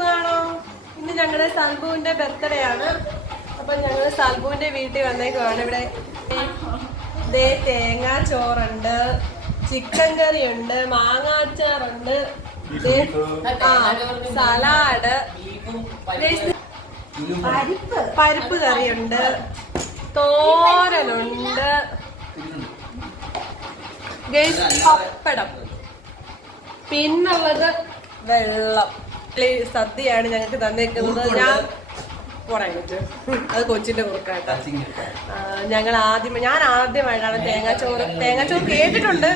സുഖമാണോ? ഇന്ന് ഞങ്ങളുടെ സൽബുവിന്റെ ബർത്ത്ഡേ ആണ്. അപ്പൊ ഞങ്ങള് സൽബുവിന്റെ വീട്ടിൽ വന്നേക്കുവാണ്. ഇവിടെ തേങ്ങാ ചോറുണ്ട്, ചിക്കൻ കറി ഉണ്ട്, മാങ്ങാച്ചാറുണ്ട്, സലാഡ്, പരിപ്പ് കറിയുണ്ട്, തോരനുണ്ട്, പപ്പടം, പിന്നുള്ളത് വെള്ളം. സദ്യയാണ് ഞങ്ങൾക്ക് തന്നേക്കുന്നത്. ഞാൻ അത് കൊച്ചിന്റെ കുറുക്കാട്ടോ. ഞാൻ ആദ്യമായിട്ടാണ് തേങ്ങാച്ചോറ് കേട്ടിട്ടുണ്ട്,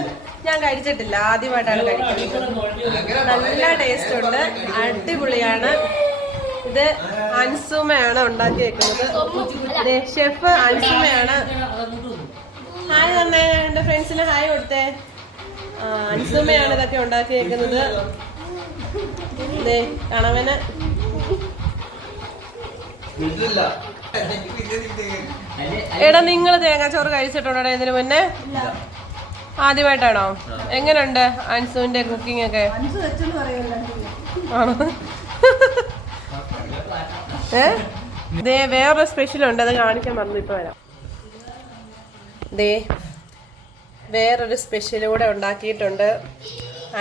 ഞാൻ കഴിച്ചിട്ടില്ല. ആദ്യമായിട്ടാണ് കഴിക്കുന്നത്. നല്ല ടേസ്റ്റ് ഉണ്ട്, അടിപൊളിയാണ്. ഇത് അൻസുമയാണ് ഉണ്ടാക്കി വെക്കുന്നത്. ഷെഫ് അൻസുമയാണ്. ഹായ് തന്നെ, എന്റെ ഫ്രണ്ട്സിന് ഹായ് കൊടുത്തേ. അൻസുമയാണ് ഇതൊക്കെ ഉണ്ടാക്കി വെക്കുന്നത്. കണവന് എടാ, നിങ്ങൾ തേങ്ങാച്ചോറ് കഴിച്ചിട്ടുണ്ടോ ഇതിനു മുന്നേ? ആദ്യമായിട്ടാണോ? എങ്ങനെയുണ്ട് അൻസുവിന്റെ കുക്കിംഗ് ഒക്കെ? ആണോ? വേറൊരു സ്പെഷ്യലുണ്ട്, അത് കാണിക്കാൻ മറന്നു. ഇപ്പൊ വരാം. വേറൊരു സ്പെഷ്യലൂടെ ഉണ്ടാക്കിയിട്ടുണ്ട്.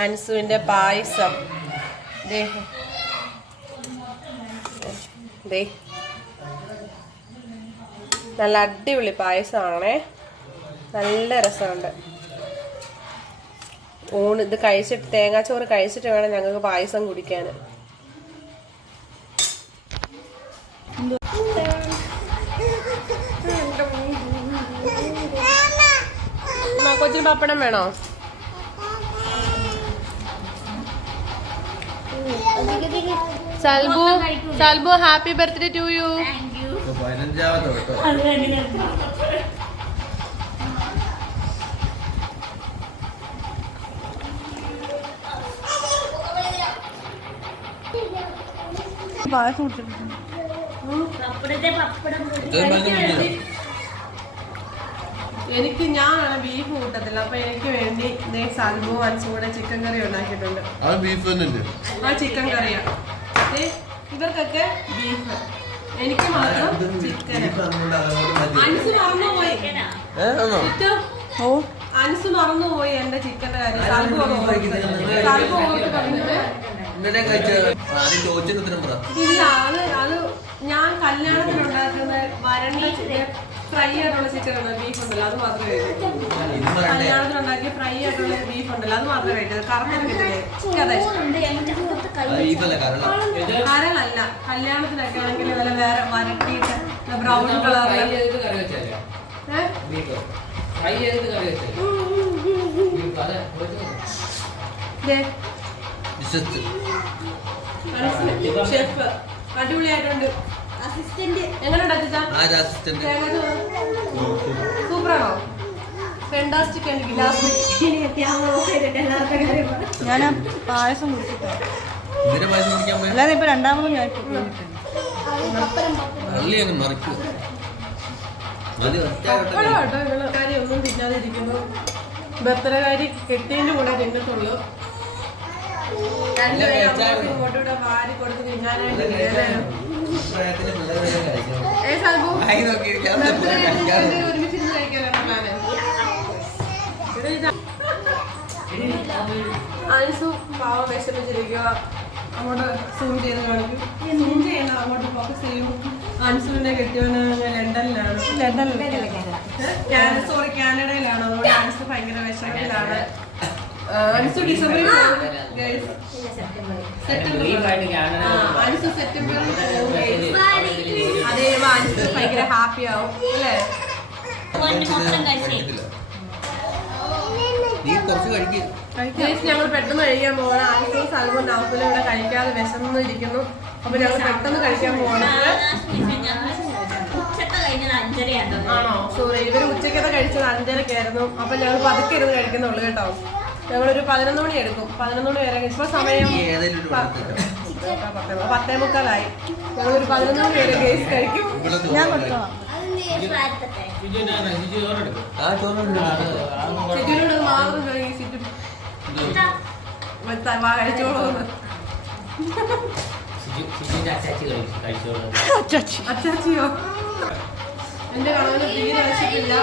അൻസുവിന്റെ പായസം. നല്ല അടിപൊളി പായസമാണേ, നല്ല രസമുണ്ട്. ഇത് കഴിച്ചിട്ട്, തേങ്ങാച്ചോറ് കഴിച്ചിട്ട് വേണം ഞങ്ങൾക്ക് പായസം കുടിക്കാൻ. കൊച്ചിന് പപ്പടം വേണോ? സൽബു ഹാപ്പി ബർത്ത്ഡേ ടു യു. എനിക്ക് ഞാനാണ് ബീഫ് കൂട്ടത്തില്ല, അപ്പൊ എനിക്ക് വേണ്ടി സൽബു അൻസും കൂടെ ചിക്കൻ കറി ഉണ്ടാക്കിയിട്ടുണ്ട്. ആ ചിക്കൻ കറിയാ. ഇവർക്കൊക്കെ ബീഫ്, എനിക്ക് മാത്രം ചിക്കൻ. അൻസ് മറന്നുപോയി, അൻസ് മറന്നുപോയി എന്റെ ചിക്കന്റെ കാര്യം. സൽബു ഓർത്ത് പറഞ്ഞിട്ട് ഇല്ല, അത് ഞാൻ കല്യാണത്തിനുണ്ടാക്കുന്ന വരണ്ട ഫ്രൈ ആയിട്ടുള്ള ചിക്കൻ ഉണ്ട്, ബീഫ് ഉണ്ടല്ലോ, അത് മാത്രമേ കഴിക്കൂ. കല്യാണത്തിനുണ്ടാക്കിയ ഫ്രൈ ആയിട്ടുള്ള ബീഫ് ഉണ്ടല്ലോ, അത് മാത്രമേ കഴിക്കൂ. കറന്നിരിക്കത്തില്ലേ, അതാ കരളല്ല. കല്യാണത്തിനൊക്കെ ആണെങ്കിൽ വേറെ വരട്ടിയിട്ട് ബ്രൗൺ കളറിൽ ഷെഫ് അടിപൊളിയായിട്ടുണ്ട്. സൂപ്പറാണോ? ഫെന്റാസ്റ്റിക്. ഞാൻ പായസം കുടിച്ചിട്ടോ, അല്ലാതെ ഇപ്പൊ രണ്ടാമതും ഞാൻ ഒന്നും തിന്നാതെ ഇരിക്കുന്നു. ബർത്ത്ഡേ കാരി കെട്ടിയതിന്റെ കൂടെ തിന്നത്തുള്ളൂ. ഇങ്ങോട്ടൂടെ വാരി കൊടുത്ത് തിന്നാനായിട്ട് ഒരുമിച്ച് കഴിക്കാനാണ്. അൻസു പാവം വിഷമിച്ചിരിക്കുക. അങ്ങോട്ട് സൂം ചെയ്ത് കാണിക്കും. സൂം ചെയ്യണ്ട, അങ്ങോട്ട് ഫോക്കസ് ചെയ്യും. അൻസുവിനെ കെട്ടിയവന് ലണ്ടനിലാണ്, കാനഡയിലാണ്. അതുകൊണ്ട് അൻസു ഭയങ്കര വിഷമത്തിലാണ്. അൻസു ഡിസംബറിൽ അൻസു സെപ്റ്റംബറിൽ അതേ അൻസു ഭയങ്കര ഹാപ്പി ആവും അല്ലേ? ഞങ്ങൾ പെട്ടെന്ന് കഴിക്കാൻ പോകണം. അൻസും സൽമാൻ നൗഫലും ഇവിടെ കഴിക്കാതെ വിശന്ന് ഇരിക്കുന്നു. അപ്പൊ ഞങ്ങൾ പെട്ടെന്ന് കഴിക്കാൻ പോകണം. ആണോ? സോറി, ഇവര് ഉച്ചക്കത്തെ കഴിച്ചത് 5:30-ക്കായിരുന്നു. അപ്പൊ ഞങ്ങൾ പതുക്കെ ഇരുന്ന് കഴിക്കുന്നുള്ളൂ കേട്ടോ. ഞങ്ങളൊരു 11 മണി എടുക്കും. 11 മണി വരെ. ഇപ്പൊ സമയം 10:45. ഞങ്ങളൊരു 11 മണി വരെ കേസ് കഴിക്കും. ഞാൻ കൊടുത്തോളാം. സിറ്റിനോട് മാത്രം കഴിച്ചോളൂ. അച്ചാച്ചിയോ? എന്റെ കാണാൻ തീരെ വിശപ്പില്ല.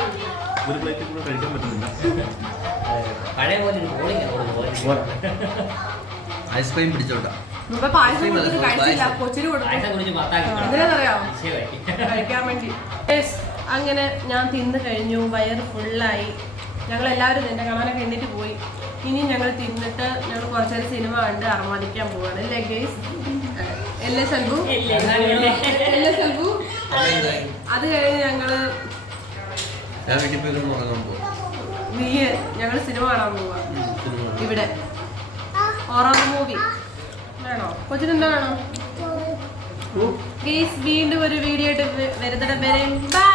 ഒരു പ്ലേറ്റ് കൂടെ കഴിക്കാൻ പറ്റുന്നില്ല. പഴയ പോലെ ഐസ്ക്രീം പിടിച്ചോട്ടാ. മുമ്പ് പായസം കൊടുത്തിട്ട് കഴിച്ചില്ല, കൊച്ചിന് കൊടുത്തു. എന്തിനാന്നറിയാമോ? കഴിക്കാൻ വേണ്ടി. അങ്ങനെ ഞാൻ തിന്ന് കഴിഞ്ഞു, വയറ് ഫുള്ളായി. ഞങ്ങളെല്ലാവരും എന്റെ കാണാനൊക്കെ എണ്ണിട്ട് പോയി. ഇനി ഞങ്ങൾ തിന്നിട്ട് ഞങ്ങൾ കുറച്ചേരം സിനിമ കണ്ട് അർമാദിക്കാൻ പോവാണ്. അല്ലേ ഗൈസ്? അല്ലേ സൽബു? അല്ലേ സൽബു? അത് കഴിഞ്ഞ് ഞങ്ങള് സിനിമ കാണാൻ പോവാ. ഇവിടെ ഹൊറർ മൂവി വേണോ? കൊച്ചിനെന്താ വേണോ? ഗൈസ് വീണ്ടും ഒരു വീഡിയോ ആയിട്ട് വരുന്നിടം വരെ ബൈ.